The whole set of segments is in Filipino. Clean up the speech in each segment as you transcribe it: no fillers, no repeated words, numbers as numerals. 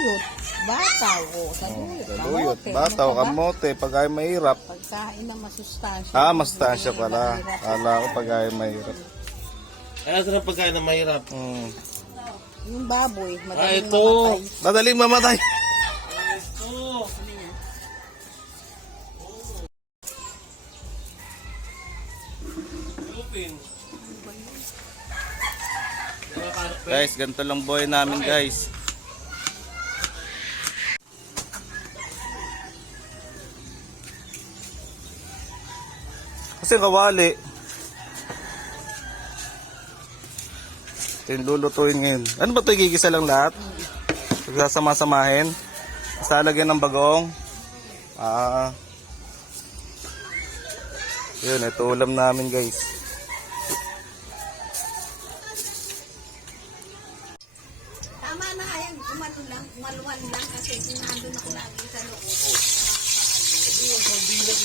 saluyot, bataw, saluyot, Saluyot, kamote. bataw, Ano pa ba? kamote, pag ay mahirap. Pagkain ng masustansya. Masustansya pala. Kala ko pag ay mahirap. Ano sa pagkain na mahirap? Yung baboy, madaling ito. mamatay. Madaling mamatay. Ito. Lupin. Guys, ganito lang buhay namin guys. Kasi kawali. Ito yung lulutuin ngayon. Ano ba ito? Igigisa lang lahat? Pagsasama-samahin? Salagyan ng bagong? Yun, ito ulam namin guys. Tama na yan, umaluan lang kasi sinandun ako lagi sa loob. Ito yung sardinas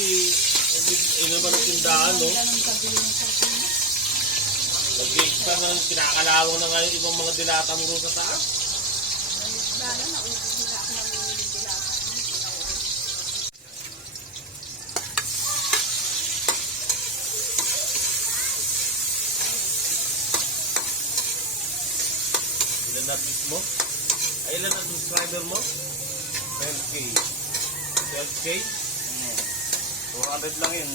naman ang tindahan, no? Nag-extra na lang, kinakalawang na nga yung ibang mga dilata mo rin sa taas. Ilan na views mo? Ay, ilan na subscriber mo? 12K. 12K? 200 lang yun.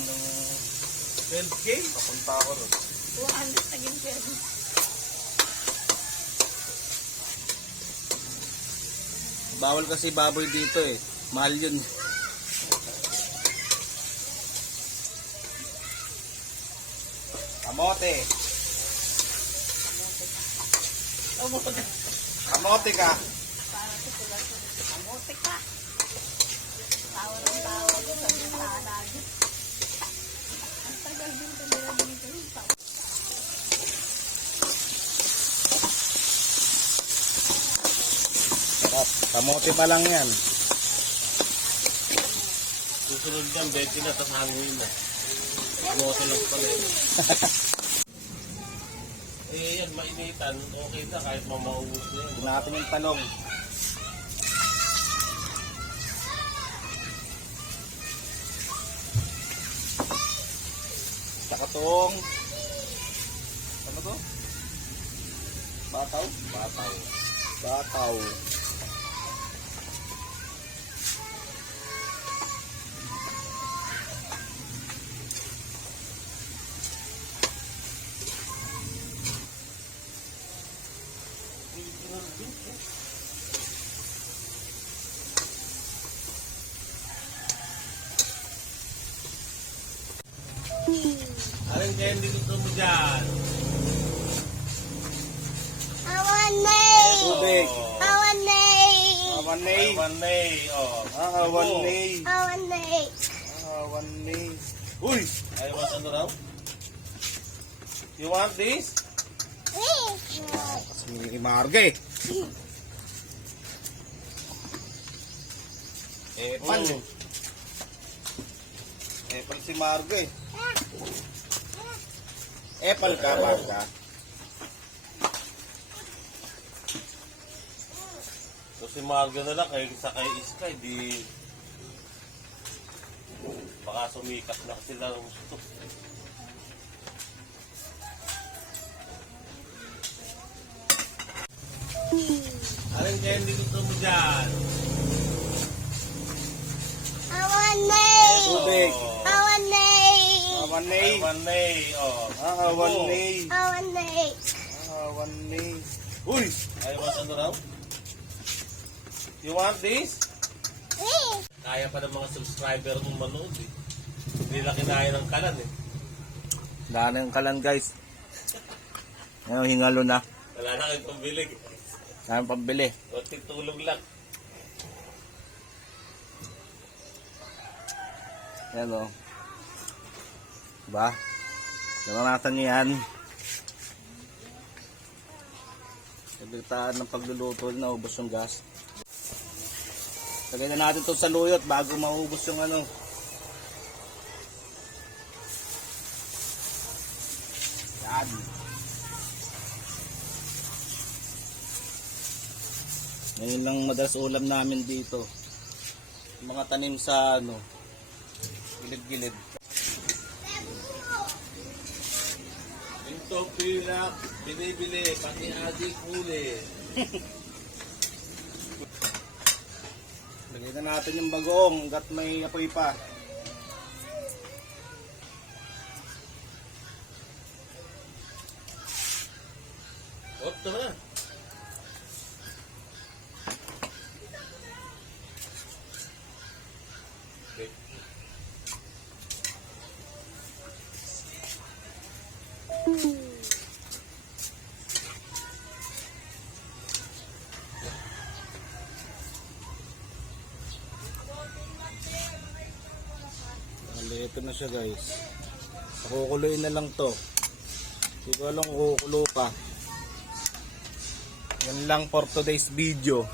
12K? Papunta ako ron. 200 naging peso. Bawal kasi baboy dito eh. Mahal yun. Kamote. Kamote ka. Kamote ka. Tawa ng tawa ko sa bisada. Ang tagal din ito nila dito. Sarap. Kamote pa lang yan. Susunod dyan, 20 na, tapos hangin na. Kamote lang pala eh. Yan, mainitan. Okay na, kahit mamaubos na yan. Natin yung talong. Saka tong ano to? Bataw? Bataw. Bataw. Aling candy gusto mo dyan? Tubig. Awanay! Awanay. Oh. Awanay. Awanay. Uy! I want ano raw? You want this? Kasi may imarga eh. Epal eh. Epal si Marga eh. Epal ka, Marga. So si Marga na lang, kay Iska, di baka sumikat na sila ng gusto. Aling candy gusto mo dyan? Tubig. Oh. Awanay. Awanay! Oh. Awanay. Awanay. Uy! I want ano raw? You want this? Kaya pa ng mga subscriber mong manood eh. Hindi lang kinaya ng kalan eh. Daan ng kalan guys. Ngayon hingalo na. Wala na kayong pambili. Saan pambili? Kunting tulog lang. Yan o. Diba? Naranasan nyo yan. Nagbitaan ng pagluluto na ubos yung gas. Lagay na natin ito sa luyot bago maubos yung ano. Yan. Ngayon lang madalas ulam namin dito. Mga tanim sa gilid-gilid. Ito pilak, binibili, pati adik huli. Lagyan na natin yung bagong hanggat may apoy pa. Hop, tama na. Okay. Bali, ito na siya guys. Kukuloyin na lang to. Hindi ko alam kung kukulo pa. Yan lang for today's video.